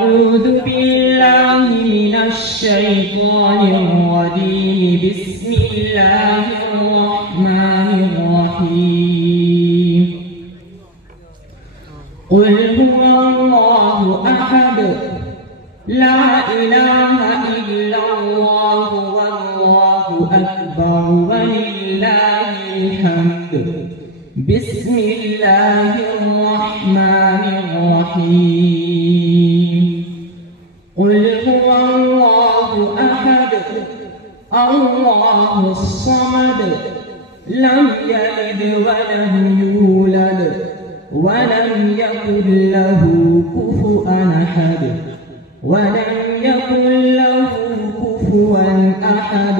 أعوذ بالله من الشيطان الرجيم. بسم الله الرحمن الرحيم. قل هو الله أحد لا إله إلا الله والله أكبر ولله الحمد. بسم الله الرحمن الرحيم. قل هو الله أحد الله الصمد لم يلد ولم يولد ولم يكن له كفوا أحد ولم يكن له كفوا أحد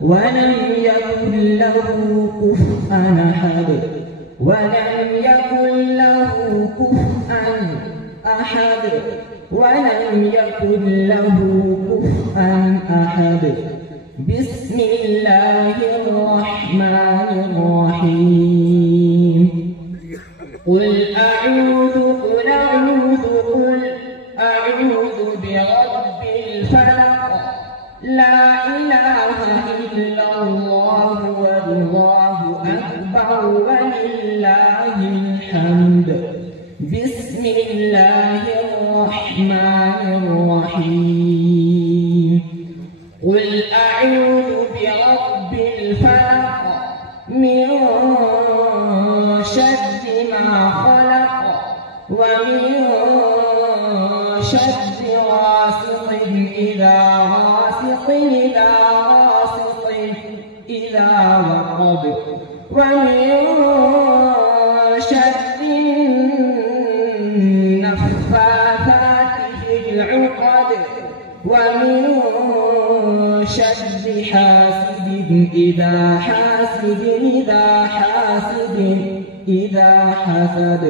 ولم يكن له كفوا أحد ولم يكن له كفوا أحد ولم يكن له كفوا أحد. بسم الله الرحمن الرحيم. قل أعوذ برب الفلق لا إله إلا الله والله أكبر ولله الحمد. بسم الله الرحمن الرحيم. قل أعوذ برب الفلق من شر ما خلق ومن شر غاسق إذا وقب ومن شر النفاثات في العقد ومن شر حاسد إذا حسد.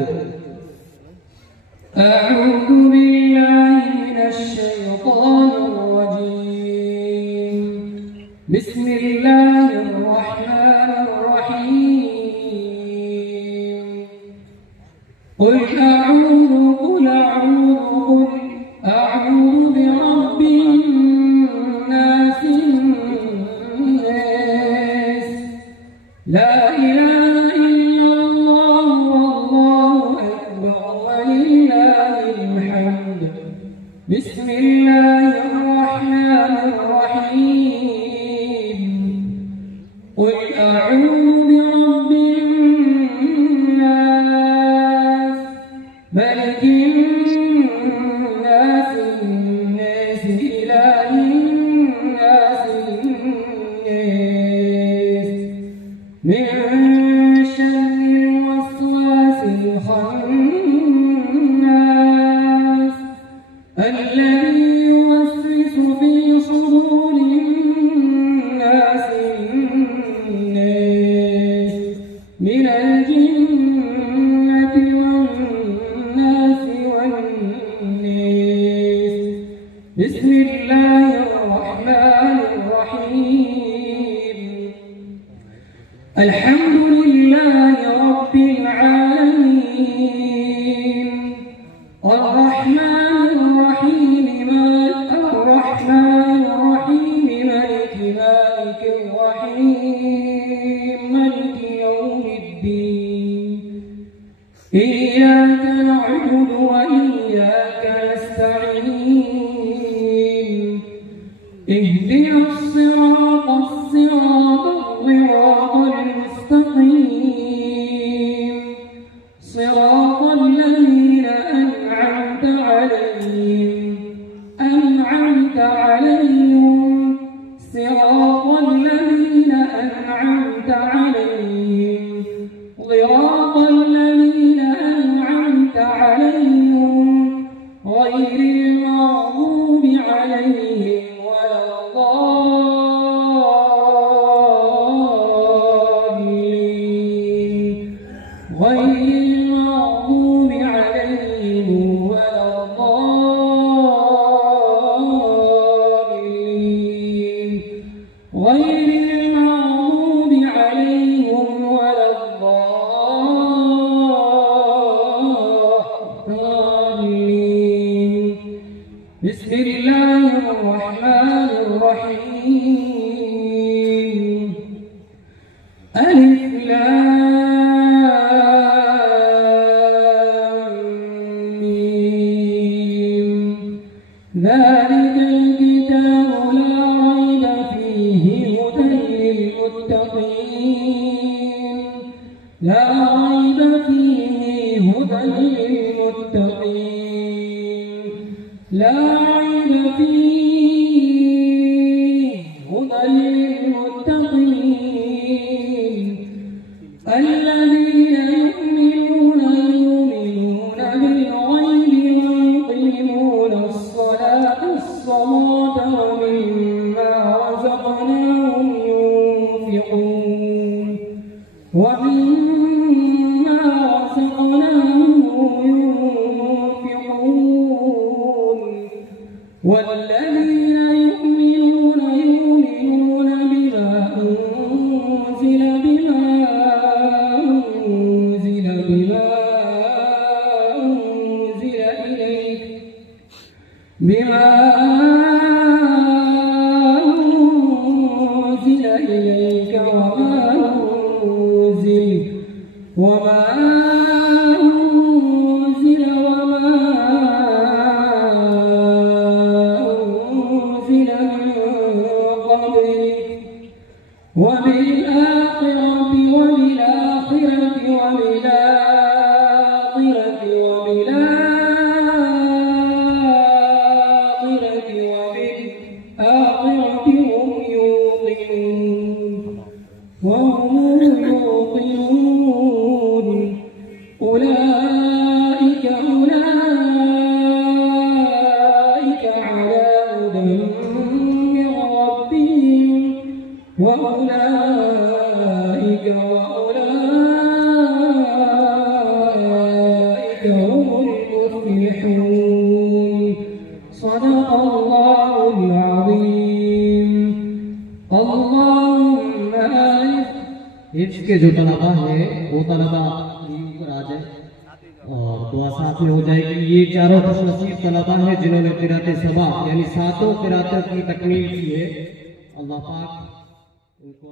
أعوذ بالله من الشيطان الرجيم. بسم الله الرحمن الرحيم. قل أعوذ برب الناس لا إله إلا الله والله أكبر ولله الحمد. بسم الله الرحمن الرحيم. قل أعوذ برب الناس ملك الناس إله الناس من شر الوسواس الخناس الذي يوسوس في صدور الناس من الجنة والناس والناس. بسم الله الرحمن الرحيم. الحمد لله رب العالمين الرحمن الرحيم مالك الرحيم مالك يوم الدين. إياك نعبد وإياك نستعين. اهدنا الصراط المستقيم صراط الذين أنعمت عليهم صراط الذين أنعمت عليهم غير المغضوب عليهم ولا الضالين. بسم الله الرحمن الرحيم ألف لام ميم ذلك الكتاب لا ريب فيه هدى للمتقين لا ريب فيه هدى للمتقين لا ريب فيه هدى للمتقين الذين يؤمنون بالغيب ويقيمون الصلاة ومما رزقناهم ينفقون والذين يؤمنون بما أنزل إليك وما أنزل من قبلك وبالآخرة هم يوقنون أولئك على هدى من ربهم وأولئك هم المفلحون صدق الله العظيم اللهم हिफ्ज़ के जो तलबा है वो तलबा ऊपर आ जाए और दुआ साथ में हो जाएगी। ये चारों खुशनसीब तलबा है जिन्होंने क़िराअत सबा यानी सातों क़िराअत की तकमील की है। अल्लाह पाक उनको